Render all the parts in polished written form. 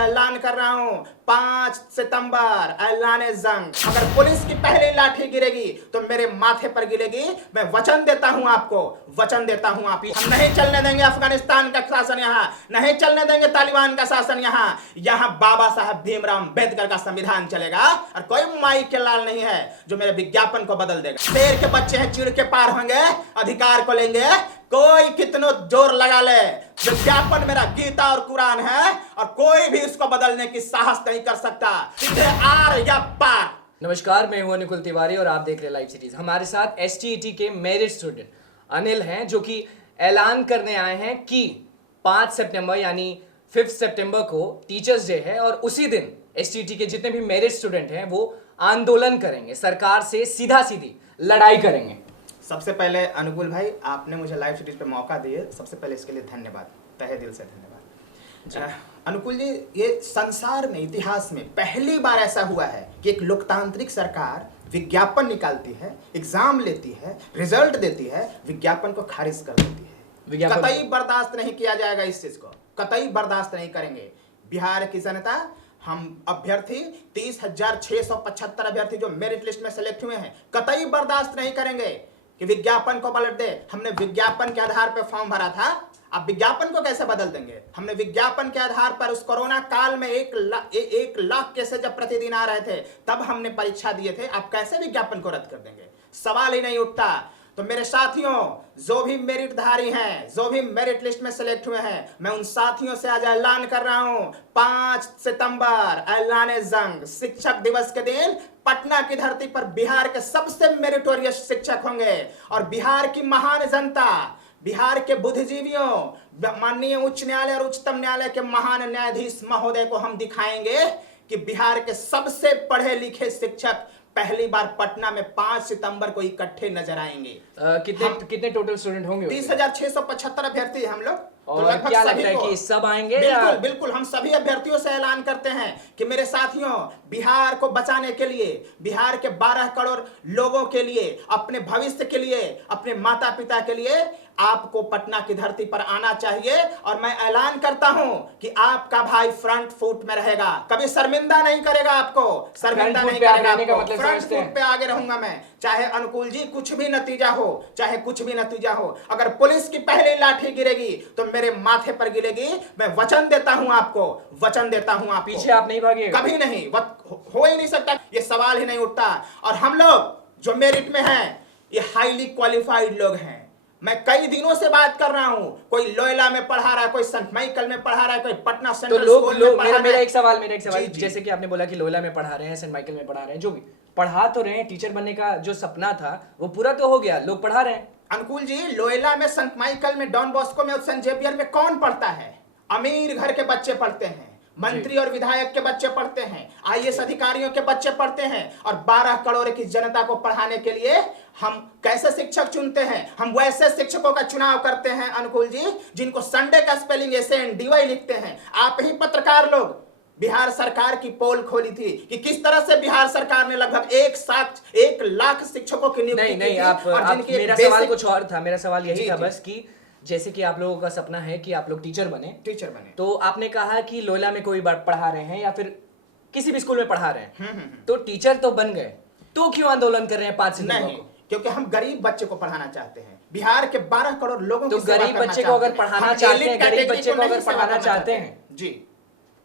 ऐलान कर रहा हूं 5 सितंबर ऐलान जंग। अगर पुलिस की पहली लाठी गिरेगी तो मेरे माथे पर गिरेगी। मैं वचन देता हूं आपको, वचन देता हूं आप। हम नहीं चलने देंगे अफगानिस्तान का शासन, यहां नहीं चलने देंगे तालिबान का शासन। यहां बाबा साहब भीमराव अम्बेडकर का संविधान चलेगा और कोई माई के लाल नहीं है जो मेरे विज्ञापन को बदल देगा। शेर के बच्चे हैं, चिड़ के पार होंगे, अधिकार को लेंगे। कोई कितनो जोर लगा ले, विज्ञापन मेरा गीता और कुरान है और कोई भी उसको बदलने की साहस नहीं कर सकता। सीधे आर या पार। नमस्कार, मैं हूं निकुल तिवारी और आप देख रहे लाइव सीरीज। हमारे साथ एसटीईटी के मेरिट स्टूडेंट अनिल हैं, जो कि ऐलान करने आए हैं कि 5 सितंबर यानी 5 सितंबर को टीचर्स डे है और उसी दिन एसटीईटी के जितने भी मेरिट स्टूडेंट हैं वो आंदोलन करेंगे, सरकार से सीधा सीधी लड़ाई करेंगे। सबसे पहले अनुकूल भाई, आपने मुझे लाइव सीरीज पे मौका दिए, सबसे पहले इसके लिए धन्यवाद, तहे दिल से धन्यवाद। अनुकूल जी, ये संसार में, इतिहास में पहली बार ऐसा हुआ है कि एक लोकतांत्रिक सरकार विज्ञापन निकालती है, एग्जाम लेती है, रिजल्ट देती है, विज्ञापन को खारिज कर देती है। कतई बर्दाश्त नहीं किया जाएगा इस चीज को, कतई बर्दाश्त नहीं करेंगे। बिहार की जनता, हम अभ्यर्थी 30,675 अभ्यर्थी जो मेरिट लिस्ट में सेलेक्ट हुए हैं, कतई बर्दाश्त नहीं करेंगे कि विज्ञापन को पलट दे। हमने विज्ञापन के आधार पर फॉर्म भरा था, अब विज्ञापन को कैसे बदल देंगे? हमने विज्ञापन के आधार पर उस कोरोना काल में 1 लाख केसेस जब प्रतिदिन आ रहे थे तब हमने परीक्षा दिए थे, आप कैसे विज्ञापन को रद्द कर देंगे? सवाल ही नहीं उठता। तो मेरे साथियों, जो भी मेरिटधारी हैं, जो भी मेरिट लिस्ट में सेलेक्ट हुए हैं, मैं उन साथियों से आज ऐलान कर रहा हूं 5 सितंबर ऐलान जंग। शिक्षक दिवस के दिन पटना की धरती पर बिहार के सबसे मेरिटोरियस शिक्षक होंगे और बिहार की महान जनता, बिहार के बुद्धिजीवियों, माननीय उच्च न्यायालय और उच्चतम न्यायालय के महान न्यायाधीश महोदय को हम दिखाएंगे कि बिहार के सबसे पढ़े लिखे शिक्षक पहली बार पटना में 5 सितंबर को इकट्ठे नजर आएंगे। कितने टोटल स्टूडेंट होंगे? 30,675 अभ्यर्थी हम लोग। और तो क्या लगता है कि सब आएंगे? बिल्कुल बिल्कुल, हम सभी अभ्यर्थियों से ऐलान करते हैं कि मेरे साथियों, बिहार को बचाने के लिए, बिहार के 12 करोड़ लोगों के लिए, अपने भविष्य के लिए, अपने माता पिता के लिए आपको पटना की धरती पर आना चाहिए। और मैं ऐलान करता हूं कि आपका भाई फ्रंट फुट में रहेगा, कभी शर्मिंदा नहीं करेगा आपको, शर्मिंदा नहीं करेगा आपको। फ्रंट फुट पे आगे रहूंगा मैं, चाहे अनुकूल जी कुछ भी नतीजा हो, चाहे कुछ भी नतीजा हो। अगर पुलिस की पहली लाठी गिरेगी तो मेरे माथे पर गिरेगी। मैं वचन देता हूं आपको, वचन देता हूं आपको। पीछे आप नहीं भागिएगा? कभी नहीं, हो ही नहीं सकता, ये सवाल ही नहीं उठता। और हम लोग जो मेरिट में हैं, ये हाईली क्वालिफाइड लोग हैं। मैं कई दिनों से बात कर रहा हूं, कोई लोयला में पढ़ा रहा है, कोई सेंट माइकल में पढ़ा रहा है, कोई पटना सेंट्रल स्कूल में पढ़ा रहा है। मेरा एक सवाल जैसे कि आपने बोला कि लोयला में पढ़ा रहे हैं, सेंट माइकल में पढ़ा रहे हैं, जो भी पढ़ा तो रहे हैं, टीचर बनने का जो सपना था वो पूरा तो हो गया, लोग पढ़ा रहे हैं। अनुकूल जी, लोयला में, सेंट माइकल में, डॉन बॉस्को में और सेंट जेवियर में कौन पढ़ता है? अमीर घर के बच्चे पढ़ते हैं, मंत्री और विधायक के बच्चे पढ़ते हैं, आईएएस अधिकारियों के बच्चे पढ़ते हैं। और 12 करोड़ की जनता को पढ़ाने के लिए हम कैसे शिक्षक चुनते हैं? हम वैसे शिक्षकों का चुनाव करते हैं अनुकूल जी, जिनको संडे का स्पेलिंग SNDY लिखते हैं। आप ही पत्रकार लोग, बिहार सरकार की पोल खोली थी कि किस तरह से बिहार सरकार ने लगभग 1 लाख शिक्षकों की नियुक्ति की थी। मेरा सवाल कुछ और था। मेरा सवाल यही था बस कि जैसे कि आप लोगों का सपना है कि आप लोग टीचर बने, तो आपने कहा कि लोयला में कोई पढ़ा रहे हैं या फिर किसी भी स्कूल में पढ़ा रहे हैं, तो टीचर तो बन गए, तो क्यों आंदोलन कर रहे हैं 5 सितंबर को? क्योंकि हम गरीब बच्चे को पढ़ाना चाहते हैं, बिहार के 12 करोड़ लोगों को। तो गरीब बच्चे को अगर पढ़ाना चाहते हैं, गरीब बच्चे को अगर पढ़ाना चाहते हैं जी,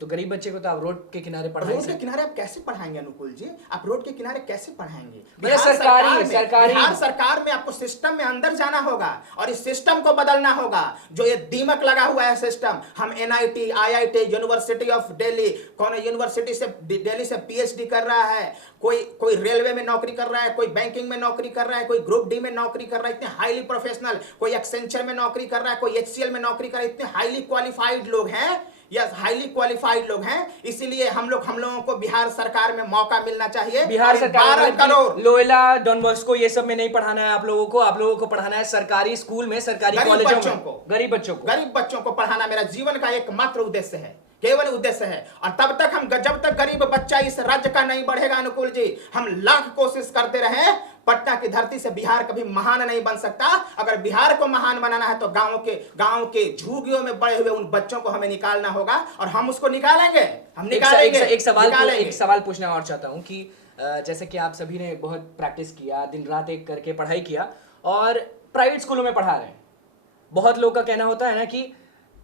तो गरीब बच्चे को तो आप रोड के किनारे पढ़ाएंगे। रोड के किनारे आप कैसे पढ़ाएंगे अनुकूल जी? आप रोड के किनारे कैसे पढ़ाएंगे? बिहार सरकार में आपको सिस्टम में अंदर जाना होगा और इस सिस्टम को बदलना होगा। जो ये दीमक लगा हुआ है सिस्टम, हम NIT, IIT, university of Delhi, कौन यूनिवर्सिटी से दिल्ली से PhD कर रहा है, कोई रेलवे में नौकरी कर रहा है, कोई बैंकिंग में नौकरी कर रहा है, कोई ग्रुप डी में नौकरी कर रहा है, इतने हाईली प्रोफेशनल, कोई एक्सेंचर में नौकरी कर रहा है, कोई HCL में नौकरी कर रहा है, इतने हाईली क्वालिफाइड लोग हैं, यस हाईली क्वालिफाइड लोग हैं। इसीलिए हम लोगों को बिहार सरकार में मौका मिलना चाहिए। बिहार सरकार 12 करोड़ लोयला, डॉन बॉस्को ये सब में नहीं पढ़ाना है आप लोगों को पढ़ाना है सरकारी स्कूल में, सरकारी कॉलेजों में, गरीब बच्चों को पढ़ाना मेरा जीवन का एकमात्र उद्देश्य है, केवल उद्देश्य है। और तब तक जब तक गरीब बच्चा इस राज्य का नहीं बढ़ेगा अनुकूल जी, हम लाख कोशिश करते रहे, पटना की धरती से बिहार कभी महान नहीं बन सकता। अगर बिहार को महान बनाना है तो गांव के झुग्गियों में बड़े हुए उन बच्चों को हमें निकालना होगा और हम उसको निकालेंगे। हम निकालेंगे। एक सवाल पूछना और चाहता हूँ कि जैसे कि आप सभी ने बहुत प्रैक्टिस किया, दिन रात एक करके पढ़ाई किया और प्राइवेट स्कूलों में पढ़ा रहे हैं। बहुत लोग का कहना होता है ना कि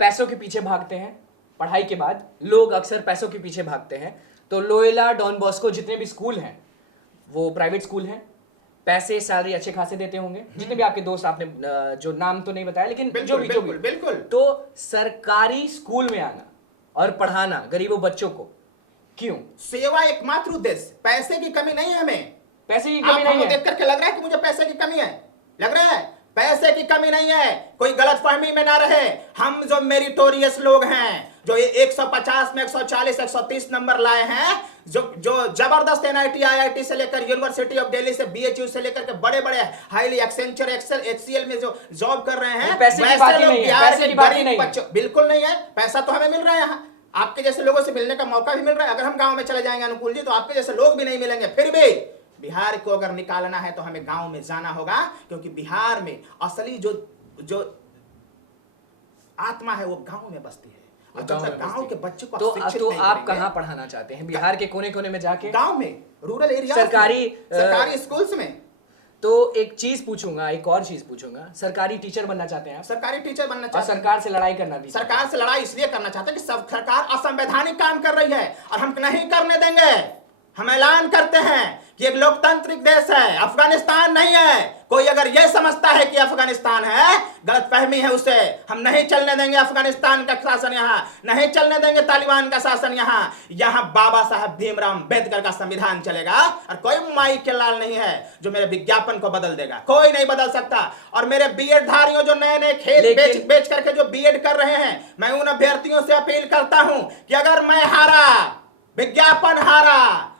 पैसों के पीछे भागते हैं, पढ़ाई के बाद लोग अक्सर पैसों के पीछे भागते हैं। तो लोयोला, डॉन बॉस्को जितने भी स्कूल हैं वो प्राइवेट स्कूल हैं, पैसे सैलरी अच्छे खासे देते होंगे। जितने भी आपके दोस्त, आपने जो नाम तो नहीं बताया लेकिन जो भी बिल्कुल। तो सरकारी स्कूल में आना और पढ़ाना गरीबों बच्चों को क्यों? सेवा एकमात्र उद्देश्य, पैसे की कमी नहीं है हमें। पैसे की कमी नहीं है। देख करके लग रहा है कि मुझे पैसे की कमी है, लग रहा है पैसे की कमी नहीं है। कोई गलतफहमी में ना रहे। हम जो मेरिटोरियस लोग हैं, जो 150 में 140 130 नंबर लाए हैं, जो जबरदस्त एनआईटी आईआईटी से लेकर यूनिवर्सिटी ऑफ दिल्ली से बीएचयू से लेकर के बड़े बड़े हाईली एक्सेंचर एचसीएल में जो जॉब कर रहे हैं, पैसे की बात नहीं है। पैसे की बात नहीं है। बिल्कुल नहीं है। पैसा तो हमें मिल रहा है, यहाँ आपके जैसे लोगों से मिलने का मौका भी मिल रहा है। अगर हम गांव में चले जाएंगे अनुकूल जी तो आपके जैसे लोग भी नहीं मिलेंगे। फिर भी बिहार को अगर निकालना है तो हमें गांव में जाना होगा, क्योंकि बिहार में असली जो आत्मा है वो गांव में बसती है। और जब तक गांव के बच्चों को शिक्षित तो नहीं आप करेंगे, कहां पढ़ाना चाहते हैं? बिहार के कोने कोने में जाके? गांव में, रूरल एरिया, सरकारी स्कूल्स में। तो एक चीज पूछूंगा, एक और चीज पूछूंगा, सरकारी टीचर बनना चाहते हैं आप? सरकारी टीचर बनना और चाहते हैं। सरकार से लड़ाई करना भी? सरकार से लड़ाई इसलिए करना चाहते हैं कि सब सरकार असंवैधानिक काम कर रही है और हम नहीं करने देंगे। हम ऐलान करते हैं कि एक लोकतांत्रिक देश है, अफगानिस्तान नहीं है। कोई अगर यह समझता है कि अफगानिस्तान है, गलतफहमी है उसे। हम नहीं चलने देंगे अफगानिस्तान का शासन, यहाँ नहीं चलने देंगे तालिबान का शासन। यहाँ बाबा साहब भीमराव अंबेडकर का संविधान चलेगा और कोई माई के लाल नहीं है जो मेरे विज्ञापन को बदल देगा। कोई नहीं बदल सकता। और मेरे बीएड धारियों जो नए नए खेत बेच करके जो बीएड कर रहे हैं, मैं उन अभ्यर्थियों से अपील करता हूं कि अगर मैं हारा, विज्ञापन हारा,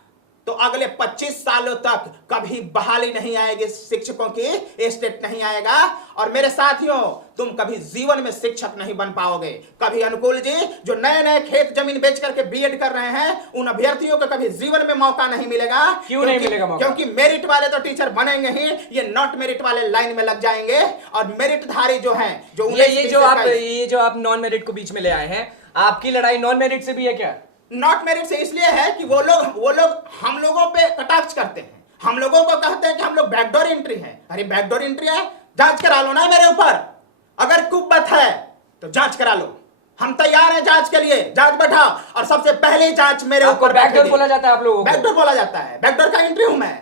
तो अगले 25 सालों तक कभी बहाली नहीं आएगी शिक्षकों की, स्टेट नहीं आएगा। और मेरे साथियों, तुम कभी जीवन में शिक्षक नहीं बन पाओगे। कभी अनुकूल जी जो नए नए खेत जमीन बेच करके बीएड कर रहे हैं, उन अभ्यर्थियों को कभी जीवन में मौका नहीं मिलेगा। क्यों नहीं मिलेगा मौका? क्योंकि मेरिट वाले तो टीचर बनेंगे ही, ये नॉट मेरिट वाले लाइन में लग जाएंगे। और मेरिट धारी जो है, जो ये जो आप नॉन मेरिट को बीच में ले आए हैं, आपकी लड़ाई नॉन मेरिट से भी है क्या? नॉट मेरिट से इसलिए है कि वो लोग हम लोगों पे कटाक्ष करते हैं। हम लोगों को कहते हैं कि हम लोग बैकडोर एंट्री हैं। अरे बैकडोर एंट्री है, जांच करा लो ना मेरे ऊपर। अगर कुब्बत है तो जांच करा लो, हम तैयार हैं जांच के लिए। जांच बैठाओ और सबसे पहले जांच मेरे ऊपर। बैकडोर बोला जाता है आप लोगों को? बैकडोर बोला जाता है। बैकडोर का एंट्री हूं मैं।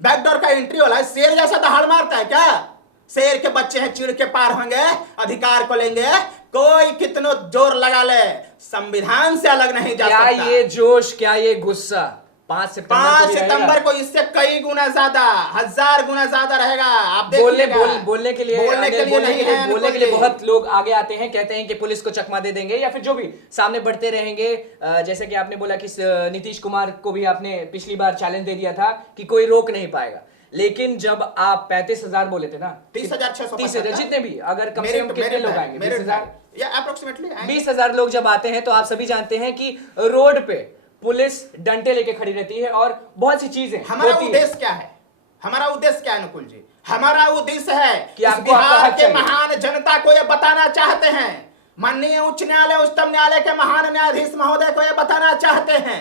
बैकडोर का एंट्री वाला शेर जैसा दहाड़ मारता है क्या? शेर के बच्चे हैं, चिड़ के पार होंगे, अधिकार को लेंगे। कोई कितनो जोर लगा ले, संविधान से अलग नहीं जा सकता। क्या ये जोश, क्या ये गुस्सा 5 सितंबर को इससे कई गुना ज्यादा, 1000 गुना ज्यादा रहेगा। आप बोलने के लिए बहुत लोग आगे आते हैं, कहते हैं कि पुलिस को चकमा दे देंगे या फिर जो भी सामने बढ़ते रहेंगे। जैसे कि आपने बोला कि नीतीश कुमार को भी आपने पिछली बार चैलेंज दे दिया था कि कोई रोक नहीं पाएगा। लेकिन जब आप 35,000 बोले थे ना, 30,000 जितने भी, अगर कम से कम कितने लोग आएंगे? 20,000 या अप्रोक्सीमेटली 20,000 लोग जब आते हैं तो आप सभी जानते हैं कि रोड पे पुलिस डंडे लेके खड़ी रहती है और बहुत सी चीजें। हमारा उद्देश्य क्या है? हमारा उद्देश्य क्या है अनुकूल जी? हमारा उद्देश्य है कि इस बिहार के महान जनता को यह बताना चाहते हैं, माननीय उच्च न्यायालय, उच्चतम न्यायालय के महान न्यायाधीश महोदय को यह बताना चाहते हैं,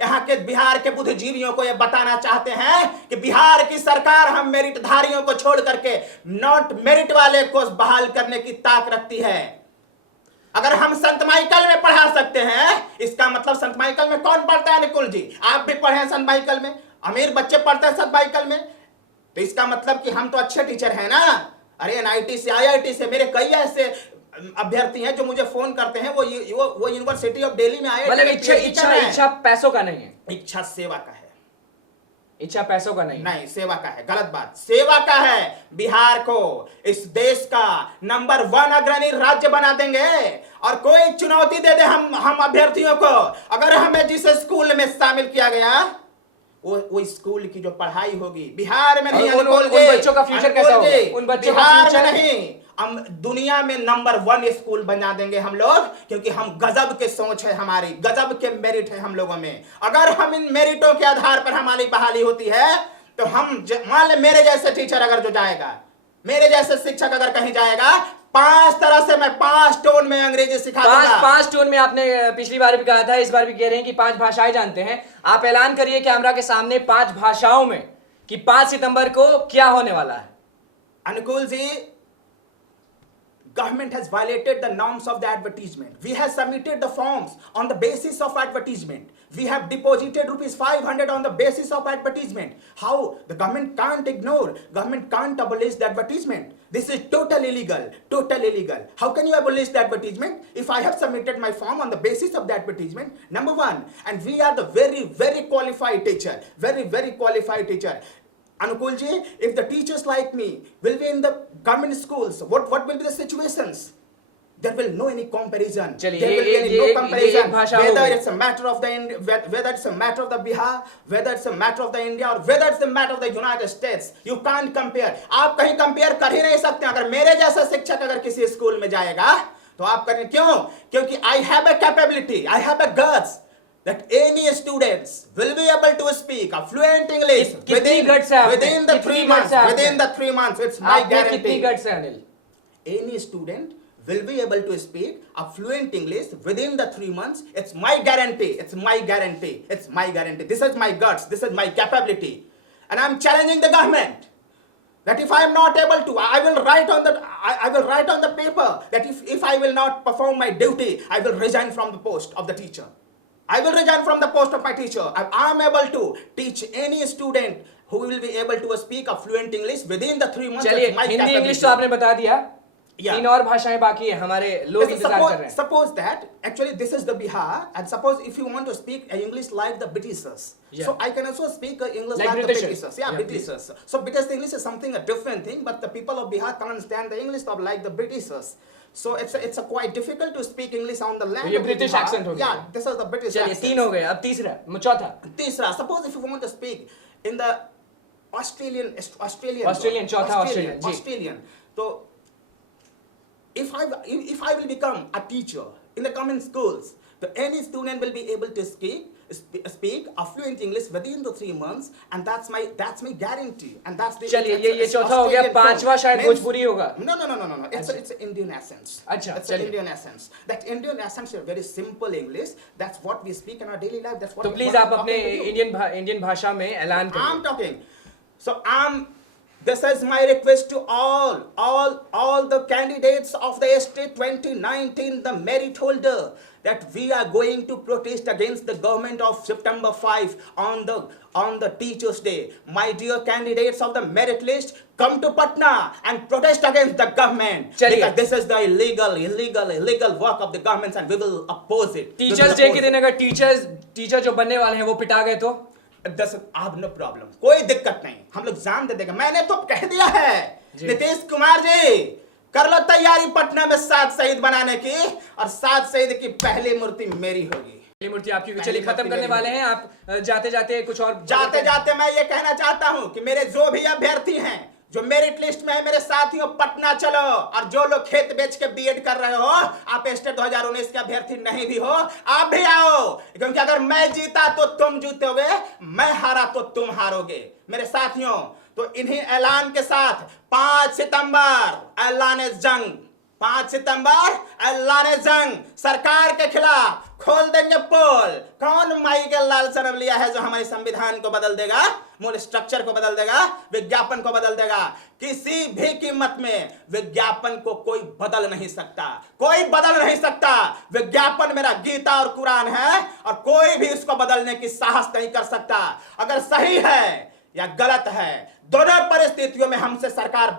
यहाँ के बिहार के बुद्धिजीवियों को यह बताना चाहते हैं कि बिहार की सरकार हम मेरिटधारियों को छोड़ करके नॉट मेरिट वाले को बहाल करने की ताक रखती है। अगर हम संत माइकल में पढ़ा सकते हैं, इसका मतलब संत माइकल में कौन पढ़ता है अनुकूल जी? आप भी पढ़े हैं संत माइकल में, अमीर बच्चे पढ़ते हैं संत माइकल में, तो इसका मतलब कि हम तो अच्छे टीचर हैं ना। अरे एनआईटी से, आईआईटी से मेरे कई ऐसे अभ्यर्थी हैं जो मुझे फोन करते हैं, वो यूनिवर्सिटी ऑफ दिल्ली में आए। मतलब इच्छा पैसों का नहीं है, इच्छा सेवा का है। इच्छा पैसों का नहीं, सेवा का है। गलत बात, सेवा का है। बिहार को इस देश का नंबर 1 अग्रणी राज्य बना देंगे। और कोई चुनौती दे दे हम अभ्यर्थियों को, अगर हमें जिस स्कूल में शामिल किया गया, वो स्कूल की जो पढ़ाई होगी बिहार में नहीं, उन बच्चों का फ्यूचर कैसा होगा? उन बच्चों का बिहार में नहीं, हम दुनिया में नंबर 1 स्कूल बना देंगे हम लोग, क्योंकि हम गजब के सोच है, हमारी गजब के मेरिट है हम लोगों में। अगर हम इन मेरिटों के आधार पर हमारी बहाली होती है तो मान ले मेरे जैसे टीचर अगर जो जाएगा, मेरे जैसे शिक्षक अगर कहीं जाएगा, 5 तरह से मैं 5 टोन में अंग्रेजी सिखा दूंगा। 5 टोन में आपने पिछली बार भी कहा था, इस बार भी कह रहे हैं कि 5 भाषाएं जानते हैं। आप ऐलान करिए कैमरा के सामने 5 भाषाओं में कि 5 सितंबर को क्या होने वाला है। अनुकूल जी, government has violated the norms of the advertisement. We have submitted the forms on the basis of advertisement. We have deposited rupees 500 on the basis of advertisement. How? The government can't ignore. Government can't abolish the advertisement. This is totally illegal. Totally illegal. How can you abolish the advertisement? If I have submitted my form on the basis of the advertisement, number one, and we are the very, very qualified teacher. Very, very qualified teacher. Anukul ji, if the teachers like me will be in the government schools, what will be the situations? There will no any comparison. There will be any no comparison. Whether it's a matter of whether it's a matter of the Bihar, whether it's a matter of the India, or whether it's a matter of the United States, you can't compare. आप कहीं compare कर ही नहीं सकते। अगर मेरे जैसा शिक्षक अगर किसी स्कूल में जाएगा, तो आप करें क्यों? क्योंकि I have a capability, I have a guts. That any students will be able to speak a fluent English within the 3 months. Within the 3 months, it's my guarantee. कितनी guts है Anil? Any student will be able to speak a fluent English within the 3 months. It's my guarantee. It's my guarantee. It's my guarantee. This is my guts. This is my capability, and I'm challenging the government. That if I am not able to, I will write on the paper that if I will not perform my duty, I will resign from the post of the teacher. I will resign from the post of my teacher. I am able to teach any student who will be able to speak a fluent English within the 3 months. चलिए, Hindi English तो आपने बता दिया। Yeah. 3 और भाषाएं बाकी है, हमारे लोग इंतजार कर रहे हैं। Suppose that actually this is the Bihar, and suppose if you want to speak English like the Britishers, so I can also speak English like the Britishers. Yeah, Britishers. So British English is something a different thing, but the people of Bihar can't understand the English of like the Britishers. So it's a quite difficult to speak English on the land. ये British accent हो गया। Yeah, this is the British accent. चलिए 3 हो गए, अब तीसरा। Suppose if you want to speak in the Australian, चौथा Australian. So if I will become a teacher in the coming schools, so any student will be able to speak a fluent English within the 3 months, and that's my guarantee, and that's the. चलिए ये चौथा हो गया, पांचवा शायद भोजपुरी होगा। No. It's an Indian essence. अच्छा, it's an Indian essence. That Indian essence is very simple English. That's what we speak in our daily life. That's what. तो प्लीज आप अपने इंडियन भाषा में ऐलान करिए। I'm talking. So this is my request to all the candidates of the ST 2019, the merit holder, that we are going to protest against the government of September 5 on the Teachers' Day. My dear candidates of the merit list, come to Patna and protest against the government. Because this is the illegal work of the government, and we will oppose it. Teachers' Day के दिन अगर teacher जो बनने वाले हैं वो पिटा गए तो आप नो प्रॉब्लम, कोई दिक्कत नहीं, हम लोग जान दे देंगे। मैंने तो कह दिया है नीतीश कुमार जी, कर लो तैयारी पटना में 7 शहीद बनाने की, और 7 शहीद की पहली मूर्ति मेरी होगी। पहली मूर्ति आपकी। चलिए खत्म करने वाले हैं, आप जाते कुछ और। जाते मैं ये कहना चाहता हूँ कि मेरे जो भी अभ्यर्थी हैं, जो मेरिट लिस्ट में है, मेरे साथियों, पटना चलो। और जो लोग खेत बेच के बीएड कर रहे हो, आप स्टेट 2019 के अभ्यर्थी नहीं भी हो, आप भी आओ, क्योंकि अगर मैं जीता तो तुम जीतोगे, मैं हारा तो तुम हारोगे। मेरे साथियों, तो इन्हीं ऐलान के साथ 5 सितंबर ऐलान जंग, 5 सितंबर ऐलान जंग सरकार के खिलाफ खोल देंगे पोल। कौन माई के लाल शर्म लिया है जो हमारे संविधान को बदल देगा, मूल स्ट्रक्चर को बदल देगा, विज्ञापन को बदल देगा। किसी भी कीमत में विज्ञापन को कोई बदल नहीं सकता, कोई बदल नहीं सकता। विज्ञापन मेरा गीता और कुरान है, और कोई भी इसको बदलने की साहस नहीं कर सकता। अगर सही है या गलत है, दोनों परिस्थितियों में हमसे सरकार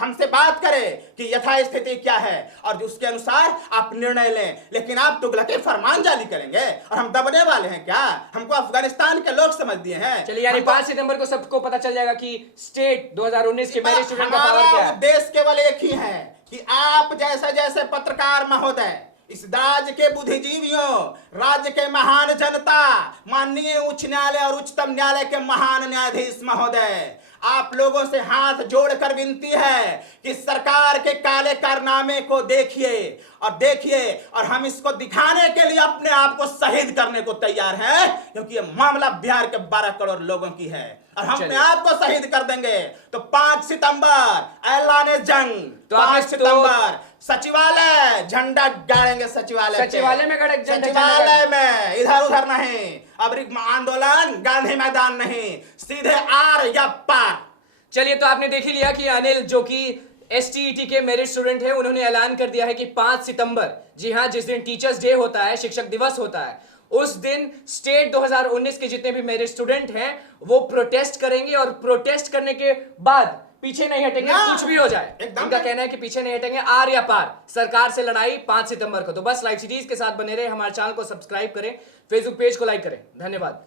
हमसे बात करे कि यथास्थिति क्या है, और उसके अनुसार आप निर्णय लें। लेकिन आप तुगलकी फरमान जारी करेंगे और हम दबने वाले हैं क्या? हमको अफगानिस्तान के लोग समझ दिए हैं। चलिए, यानी 5 सितंबर को सबको पता चल जाएगा कि स्टेट 2019 के मेरिट स्टूडेंट का पावर क्या है। उद्देश्य केवल एक ही है कि आप जैसे पत्रकार महोदय, इस राज्य के बुद्धिजीवियों, राज्य के महान जनता, माननीय उच्च न्यायालय और उच्चतम न्यायालय के महान न्यायाधीश महोदय, आप लोगों से हाथ जोड़कर विनती है कि सरकार के काले कारनामे को देखिए और हम इसको दिखाने के लिए अपने आप को शहीद करने को तैयार हैं, क्योंकि ये मामला बिहार के 12 करोड़ लोगों की है। और हम चलिए। अपने आप को शहीद कर देंगे। तो 5 सितंबर ऐलान जंग, तो 5 आपने सितंबर सचिवालय झंडा गाड़ेंगे, सचिवालय पे। सचिवालय में झंडा सचिवालय में, इधर उधर नहीं। अब आंदोलन गांधी मैदान नहीं, सीधे आर या पार। चलिए, तो आपने देख ही लिया कि अनिल जो कि एसटीईटी के मेरिट स्टूडेंट हैं, उन्होंने ऐलान कर दिया है कि 5 सितंबर, जी हां, जिस दिन टीचर्स डे होता है, शिक्षक दिवस होता है, उस दिन स्टेट 2019 के जितने भी मेरिट स्टूडेंट हैं वो प्रोटेस्ट करेंगे और प्रोटेस्ट करने के बाद पीछे नहीं हटेंगे, ना, कुछ भी हो जाए। एकदम इनका कहना है कि पीछे नहीं हटेंगे, आर या पार, सरकार से लड़ाई 5 सितंबर को। तो बस लाइव सीरीज के साथ बने रहे, हमारे चैनल को सब्सक्राइब करें, फेसबुक पेज को लाइक करें। धन्यवाद।